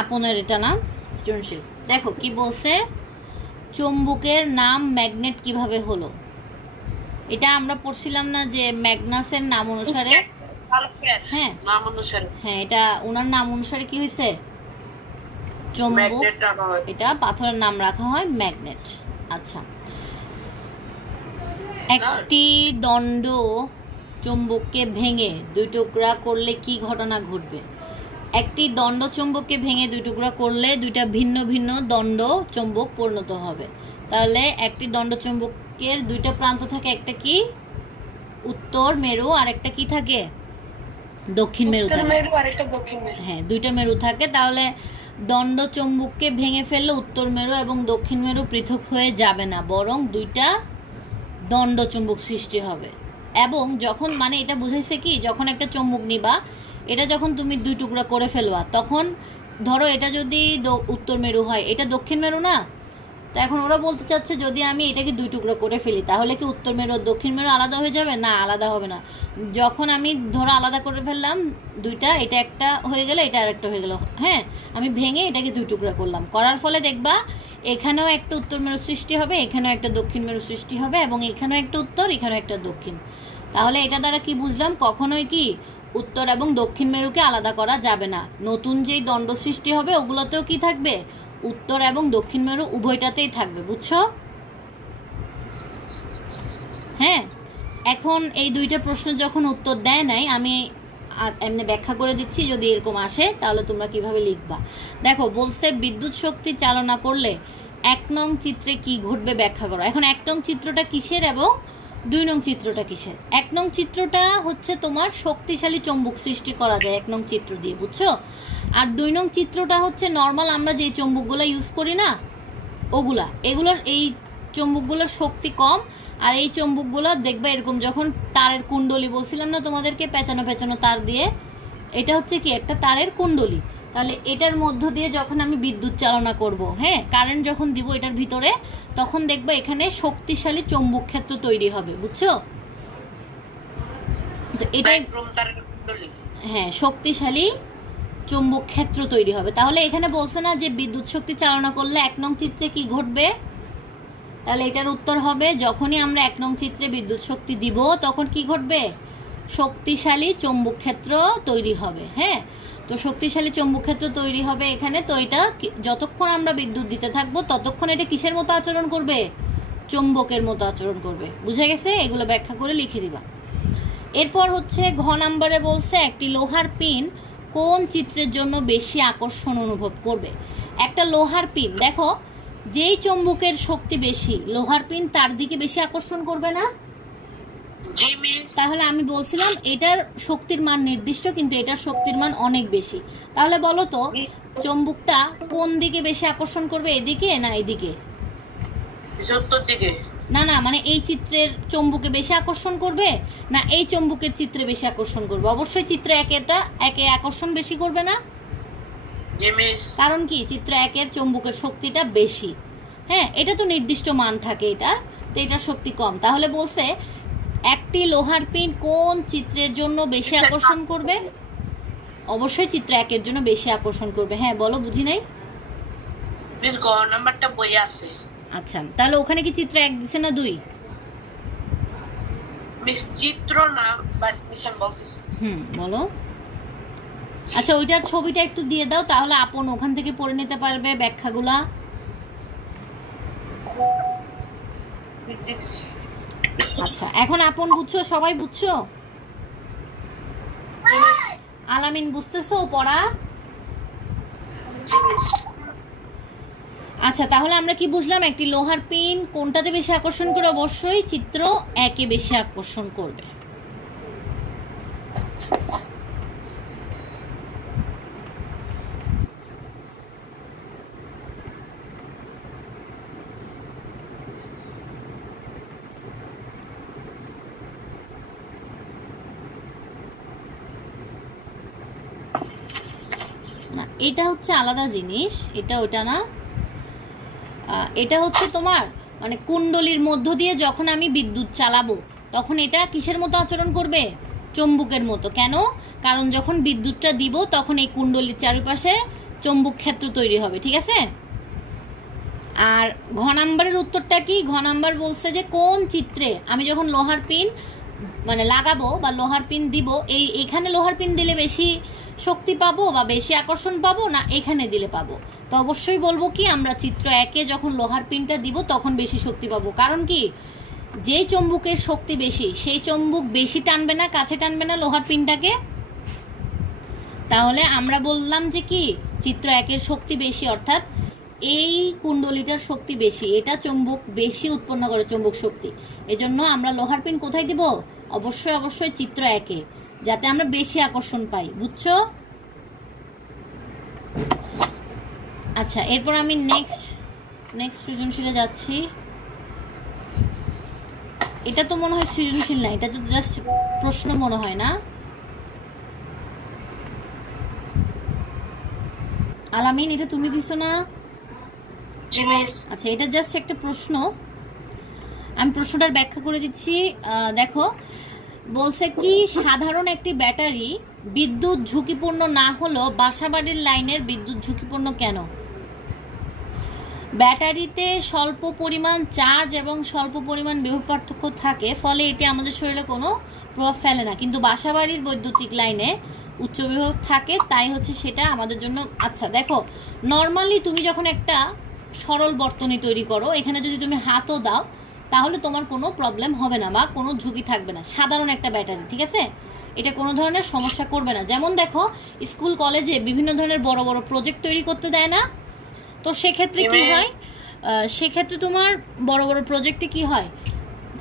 আপনের এটা না সৃজনশীল। দেখো কি বলছে, চুম্বকের নাম ম্যাগনেট কিভাবে হলো। এটা আমরা পড়ছিলাম না যে ম্যাগনাসের নাম অনুসারে, হ্যাঁ হ্যাঁ, এটা ওনার নাম অনুসারে কি হয়েছে চুম্বক, এটা পাথরের নাম রাখা হয় ম্যাগনেট। আচ্ছা, একটি দণ্ড চুম্বককে ভেঙে দুই টুকরা করলে কি ঘটনা ঘটবে। একটি দণ্ড চুম্বককে ভেঙে দুই টুকরা করলে দুইটা ভিন্ন ভিন্ন দণ্ড চুম্বক পরিণত হবে। তাহলে একটি দণ্ড চুম্বকের দুইটা প্রান্ত থাকে, একটা কি উত্তর মেরু আর একটা কি থাকে দক্ষিণ মেরু থাকে। হ্যাঁ, দুইটা মেরু থাকে। তাহলে দণ্ড চুম্বককে ভেঙে ফেললে উত্তর মেরু এবং দক্ষিণ মেরু পৃথক হয়ে যাবে না, বরং দুইটা দণ্ড চুম্বক সৃষ্টি হবে। এবং যখন মানে এটা বুঝাইছে কি, যখন একটা চুম্বক নিবা, এটা যখন তুমি দুই টুকরা করে ফেলবা, তখন ধরো এটা যদি উত্তর মেরু হয়, এটা দক্ষিণ মেরু না, তো এখন ওরা বলতে চাচ্ছে যদি আমি এটাকে দুই টুকরা করে ফেলি তাহলে কি উত্তর মেরু আর দক্ষিণ মেরু আলাদা হয়ে যাবে? না, আলাদা হবে না। যখন আমি ধরো আলাদা করে ফেললাম দুইটা, এটা একটা হয়ে গেল, এটা আর একটা হয়ে গেল, হ্যাঁ, আমি ভেঙে এটাকে দুই টুকরা করলাম, করার ফলে দেখবা এখানেও একটা উত্তর মেরু সৃষ্টি হবে, এখানেও একটা দক্ষিণ মেরু সৃষ্টি হবে, এবং এখানেও একটা উত্তর, এখানেও একটা দক্ষিণ। তাহলে এটা দ্বারা কি বুঝলাম, কখনোই কি উত্তর এবং দক্ষিণ মেরুকে আলাদা করা যাবে না। নতুন যেই দণ্ড সৃষ্টি হবে ওগুলোতেও কি থাকবে, উত্তর এবং দক্ষিণ মেরু উভয়টাতেই থাকবে, বুঝছো? হ্যাঁ, এখন এই দুইটা প্রশ্ন যখন উত্তর দেয় নাই, আমি এমনি ব্যাখ্যা করে দিচ্ছি, যদি এরকম আসে তাহলে তোমরা কিভাবে লিখবা। দেখো বলছে বিদ্যুৎ শক্তি চালনা করলে 1 নং চিত্রে কি ঘটবে ব্যাখ্যা করো। এখন 1 নং চিত্রটা কিসের এবং 2 নং চিত্রটা কিসের? 1 নং চিত্রটা হচ্ছে তোমার শক্তিশালী চুম্বক সৃষ্টি করা যায় 1 নং চিত্র দিয়ে, বুঝছো? আর 2 নং চিত্রটা হচ্ছে নর্মাল আমরা যে চুম্বকগুলো ইউজ করি না ওগুলা, এগুলোর এই চুম্বকগুলোর শক্তি কম। আর এই চুম্বকগুলো দেখবে এরকম যখন তারের কুণ্ডলী বলছিলাম না তোমাদেরকে, পেঁচানো পেঁচানো তার দিয়ে, এটা হচ্ছে কি একটা তারের কুণ্ডলী। তাহলে এটার মধ্য দিয়ে যখন আমি বিদ্যুৎ চালনা করব, হ্যাঁ, কারেন্ট যখন দিব এটার ভিতরে, তখন দেখবে এখানে শক্তিশালী চৌম্বক ক্ষেত্র তৈরি হবে, বুঝছো? তো এটাই, হ্যাঁ, শক্তিশালী চৌম্বক ক্ষেত্র তৈরি হবে। তাহলে এখানে বলছে না যে বিদ্যুৎ শক্তি চালনা করলে 1 নং চিত্রে কি ঘটবে, তাহলে এটার উত্তর হবে যখনই আমরা 1 নং চিত্রে বিদ্যুৎ শক্তি দিব তখন কি ঘটবে, শক্তিশালী চৌম্বক ক্ষেত্র তৈরি হবে। হ্যাঁ, তো শক্তিশালী চৌম্বক ক্ষেত্র তৈরি হবে এখানে। তো এটা যতক্ষণ আমরা বিদ্যুৎ দিতে থাকবো ততক্ষণ এটা কিসের মতো আচরণ করবে, চৌম্বকের মতো আচরণ করবে। বুঝে গেছে? এগুলো ব্যাখ্যা করে লিখে দিবা। এরপর হচ্ছে ঘ নাম্বারে বলছে একটি লোহার পিন কোন চিত্রের জন্য বেশি আকর্ষণ অনুভব করবে। একটা লোহার পিন, দেখো যেই চৌম্বকের শক্তি বেশি, লোহার পিন তার দিকে বেশি আকর্ষণ করবে না? তাহলে আমি বলছিলাম এটার শক্তির মান নির্দিষ্ট, কিন্তু এটার শক্তির মান অনেক বেশি। তাহলে বলো তো চৌম্বকটা কোন দিকে বেশি আকর্ষণ করবে, এদিকে না এদিকে? না না, মানে এই চিত্রের চৌম্বকে বেশি আকর্ষণ করবে না এই চৌম্বকের চিত্রে বেশি আকর্ষণ করবে? অবশ্যই চিত্র একে আকর্ষণ বেশি করবে না? কারণ কি, চিত্র 1-এর চৌম্বকের শক্তিটা বেশি। হ্যাঁ, এটা তো নির্দিষ্ট মান থাকে এটা, তো এটার শক্তি কম। তাহলে বলছে একটি লোহার পিন কোন চিত্রের জন্য বেশি আকর্ষণ করবে? অবশ্যই চিত্র 1-এর জন্য বেশি আকর্ষণ করবে। হ্যাঁ বলো, বুঝি নাই। আচ্ছা, তাহলে ওখানে কি চিত্র 1 দিছে না 2? চিত্র না, বলো। আচ্ছা, ওইটার ছবিটা একটু দিয়ে দাও, তাহলে আপন ওখান থেকে পড়ে নিতে পারবে ব্যাখ্যাগুলা। আচ্ছা, এখন আপন বুঝছো, সবাই বুঝছো? আলামিন বুঝতেছো পড়া? আচ্ছা, তাহলে আমরা কি বুঝলাম, একটি লোহার পিন কোনটাতে বেশি আকর্ষণ করে? অবশ্যই চিত্র 1-এ বেশি আকর্ষণ করবে। না, এটা হচ্ছে আলাদা জিনিস, এটা ওটা না। এটা হচ্ছে তোমার মানে কুণ্ডলীর মধ্য দিয়ে যখন আমি বিদ্যুৎ চালাবো তখন এটা কিসের মতো আচরণ করবে, চৌম্বকের মতো। কেন? কারণ যখন বিদ্যুৎটা দিব তখন এই কুণ্ডলীর চারপাশে চৌম্বক ক্ষেত্র তৈরি হবে, ঠিক আছে। আর ঘ নাম্বারের উত্তরটা কি? ঘ নাম্বার বলছে যে কোন চিত্রে আমি যখন লোহার পিন মানে লাগাবো বা লোহার পিন দিব, এইখানে লোহার পিন দিলে বেশি শক্তি পাবো বা বেশি আকর্ষণ পাবো, না এখানে দিলে পাবো? তো অবশ্যই বলবো কি আমরা চিত্র 1-এ যখন লোহার পিনটা দিব তখন বেশি শক্তি পাবো। কারণ কি, যেই চৌম্বকের শক্তি বেশি সেই চৌম্বক বেশি টানবে না, কাছে টানবে না লোহার পিনটাকে। তাহলে আমরা বললাম যে কি চিত্র 1-এর শক্তি বেশি, অর্থাৎ এই কুণ্ডলীটার শক্তি বেশি, এটা চৌম্বক বেশি উৎপন্ন করে চৌম্বক শক্তি। এজন্য আমরা লোহার পিন কোথায় দিব? অবশ্যই অবশ্যই চিত্র 1-এ, যাতে আমরা বেশি আকর্ষণ পাই, বুঝছো? আচ্ছা, এরপর আমি নেক্সট সৃজনশীলে যাচ্ছি। এটা তো মনে হয় সৃজনশীল না, এটা তো জাস্ট প্রশ্ন মনে হয়, না? আলামিন, এটা তুমি দিছো না? আচ্ছা, এটা জাস্ট একটা প্রশ্ন, আমি প্রশ্নটার ব্যাখ্যা করে দিচ্ছি। দেখো, বলছে কি সাধারণ একটি ব্যাটারি বিদ্যুৎ ঝুঁকিপূর্ণ না হলেও বাসাবাড়ির লাইনের বিদ্যুৎ ঝুঁকিপূর্ণ কেন? ব্যাটারিতে স্বল্প পরিমাণ চার্জ এবং স্বল্প পরিমাণ বিভব পার্থক্য থাকে, ফলে এটি আমাদের শরীরে কোনো প্রভাব ফেলে না। কিন্তু বাসাবাড়ির বৈদ্যুতিক লাইনে উচ্চ বিভব থাকে, তাই হচ্ছে সেটা আমাদের জন্য। আচ্ছা দেখো, নর্মালি তুমি যখন একটা সরল বর্তনী তৈরি করো, এখানে যদি তুমি হাতও দাও তাহলে তোমার কোনো প্রবলেম হবে না বা কোনো ঝুঁকি থাকবে না, সাধারণ একটা ব্যাটারি, ঠিক আছে? এটা কোনো ধরনের সমস্যা করবে না। যেমন দেখো, স্কুল কলেজে বিভিন্ন ধরনের বড় বড় প্রজেক্ট তৈরি করতে দেয় না? তো সেক্ষেত্রে কি হয়, সেক্ষেত্রে তোমার বড় বড় প্রজেক্টে কি হয়,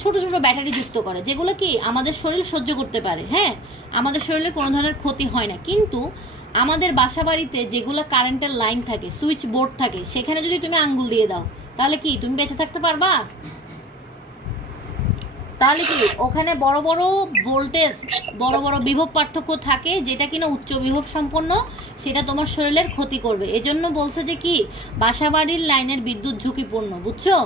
ছোট ছোট ব্যাটারি যুক্ত করে, যেগুলো কি আমাদের শরীর সহ্য করতে পারে। হ্যাঁ, আমাদের শরীরের কোনো ধরনের ক্ষতি হয় না। কিন্তু আমাদের বাসা বাড়িতে যেগুলো কারেন্টের লাইন থাকে, সুইচ বোর্ড থাকে, সেখানে যদি তুমি আঙ্গুল দিয়ে দাও তাহলে কি তুমি বেঁচে থাকতে পারবা? তাহলে কি ওখানে বড় বড় ভোল্টেজ, বড় বড় বিভব পার্থক্য থাকে, যেটা কিনা উচ্চ বিভব সম্পন্ন, সেটা তোমার শরীরের ক্ষতি করবে। এজন্য বলছে যে কি বাসাবাড়ির লাইনের বিদ্যুৎ ঝুঁকিপূর্ণ, বুঝছো?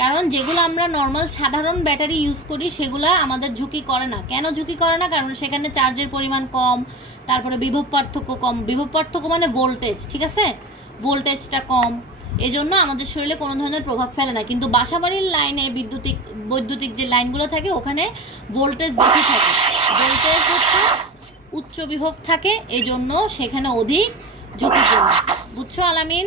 কারণ যেগুলো আমরা নর্মাল সাধারণ ব্যাটারি ইউজ করি সেগুলো আমাদের ঝুঁকি করে না। কেন ঝুঁকি করে না? কারণ সেখানে চার্জের পরিমাণ কম, তারপরে বিভব পার্থক্য কম। বিভব পার্থক্য মানে ভোল্টেজ, ঠিক আছে? ভোল্টেজটা কম, এজন্য আমাদের শরীরে কোনো ধরনের প্রভাব ফেলে না। কিন্তু বাসাবাড়ির লাইনে বৈদ্যুতিক যে লাইনগুলো থাকে ওখানে ভোল্টেজ বেশি থাকে, ভোল্টেজ হচ্ছে উচ্চ বিভব থাকে, এজন্য সেখানে অধিক ঝুঁকিপূর্ণ, বুঝছো আলামিন?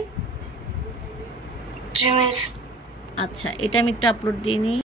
আচ্ছা, এটা আমি একটু আপলোড দিয়ে নিই।